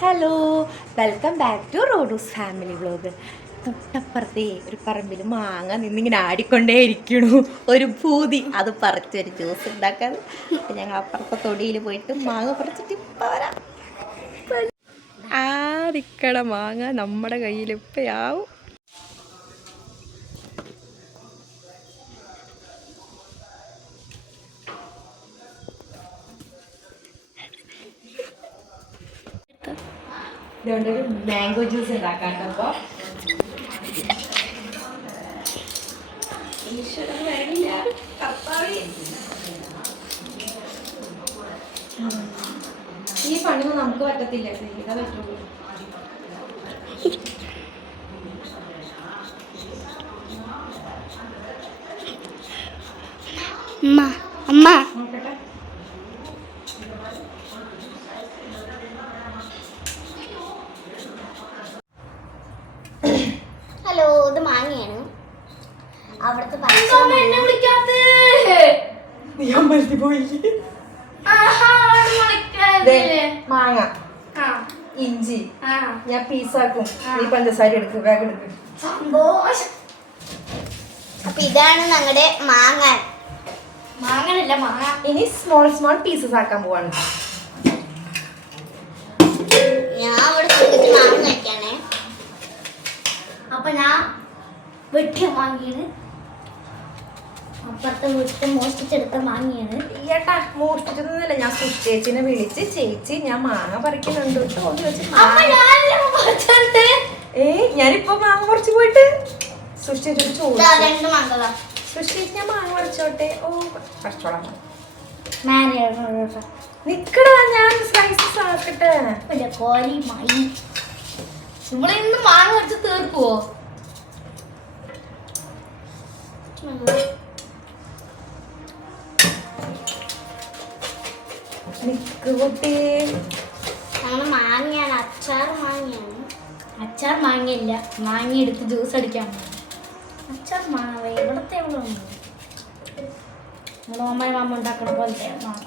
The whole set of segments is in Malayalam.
ഹലോ, വെൽക്കം ബാക്ക് ടു റോഡൂസ് ഫാമിലി വ്ളോഗ്. തൊട്ടപ്പുറത്തെ ഒരു പറമ്പിൽ മാങ്ങ നിന്നിങ്ങനെ ആടിക്കൊണ്ടേ ഇരിക്കണു. ഒരു പൂതി അത് പറിച്ചൊരു ജ്യൂസ് ഉണ്ടാക്കാൻ. ഞങ്ങൾ അപ്പുറത്തെ തൊടിയിൽ പോയിട്ട് മാങ്ങ പറിച്ചിട്ട് ഇപ്പം വരാം. ആടിക്കട മാങ്ങ നമ്മുടെ കയ്യിൽ ഇപ്പയാവും. ഇതുകൊണ്ടൊരു മാംഗോ ജ്യൂസ് ഉണ്ടാക്കാം. അപ്പോൾ ഈ പണിയൊന്നും നമുക്ക് പറ്റത്തില്ല, ഇതാ പറ്റുള്ളൂ. നോക്കട്ടെ. ഹലോ, ഇത് മാങ്ങയാണ്. അവിടുത്തെ മാങ്ങ, ഇഞ്ചി ഞാൻ പീസാക്കും. നീ പഞ്ചസാര എടുക്കും, വേഗം എടുക്കും. അപ്പൊ ഇതാണ് ഞങ്ങളുടെ മാങ്ങ. മാങ്ങനല്ല മാങ്ങ. ഇനി സ്മോൾ സ്മോൾ പീസസ് ആക്കാൻ പോവാണ്. ഞാൻ ഇവിടെ കുട്ടിച്ച് മാങ്ങ കഴിക്കാനേ. അപ്പൊ ഞാൻ വെട്ടിയ മാങ്ങയാണ്. അപ്പുറത്തെ വീട്ടിൽ മോഷ്ടിച്ചെടുത്ത മാങ്ങയാണ്. ഏട്ടാ, മോഷ്ടിച്ചതൊന്നുമില്ല. ഞാൻ ചേച്ചിനെ വിളിച്ച്, ചേച്ചി ഞാൻ മാങ്ങ പറിക്കുന്നുണ്ട്. ഞാനിപ്പോ മാങ്ങ പറിച്ചു പോയിട്ട് സൃഷ്ടിച്ചൊരു ചോദിച്ചു. സൃഷ്ടി, ഞാൻ മാങ്ങ പറിച്ചോട്ടെ? ഓ, പറിച്ചോളാം. നിക്കടാ, ഞാൻ സ്ലൈസസ് ആക്കട്ടെ. ഇവിടെ ഇന്ന് മാങ്ങ വെച്ച് തീർക്കുവോ? നിക്ക് കുട്ടി. ഞങ്ങൾ മാങ്ങയാണ്, അച്ചാർ മാങ്ങയാണ്. അച്ചാർ മാങ്ങയില്ല, മാങ്ങ എടുത്ത് ജ്യൂസ് അടിക്കാൻ. അച്ചാർ മാങ്ങ ഇവിടത്തെ എവിടെ ഉണ്ട്? അമ്മ ഉണ്ടാക്കണ പോലത്തെ മാങ്ങ.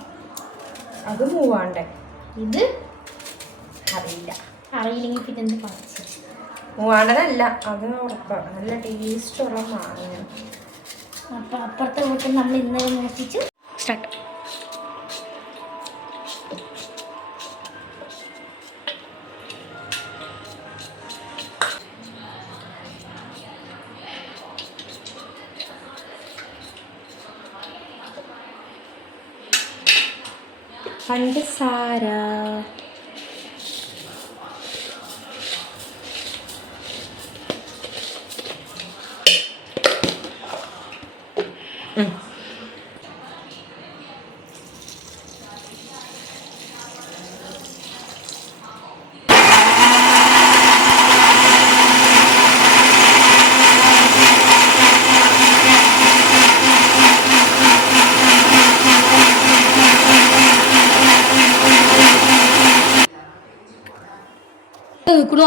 അത് മൂവാണ്ടേ? ഇത് അറിയില്ല. അറിയില്ലെങ്കിൽ പിന്നെ എന്ത് പറിച്ചു? മൂവാണ്ടനല്ല, അത് ഉറപ്പാണ്. നല്ല ടേസ്റ്റുള്ള മാങ്ങ. അപ്പൊ അപ്പുറത്തെ വീട്ടിൽ നമ്മൾ ഇന്നലെ മോഷ്ടിച്ചു. സ്റ്റാർട്ട്. പഞ്ചസാര,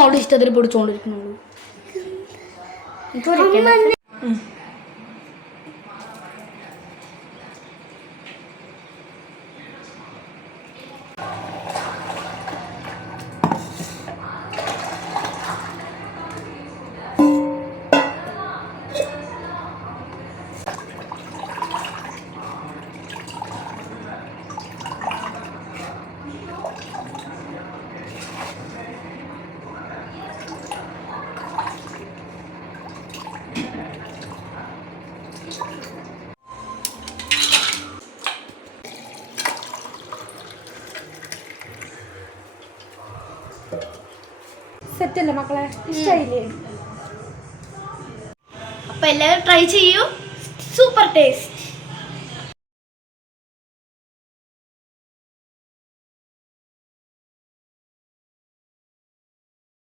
അവിടെ ഇഷ്ടത്തിൽ പൊടിച്ചോണ്ടിരിക്കുന്നുള്ളൂ. സെറ്റല്ലേ മക്കളെ? ഇഷ്ടമായില്ലേ? അപ്പൊ എല്ലാവരും ട്രൈ ചെയ്യൂ. Super taste.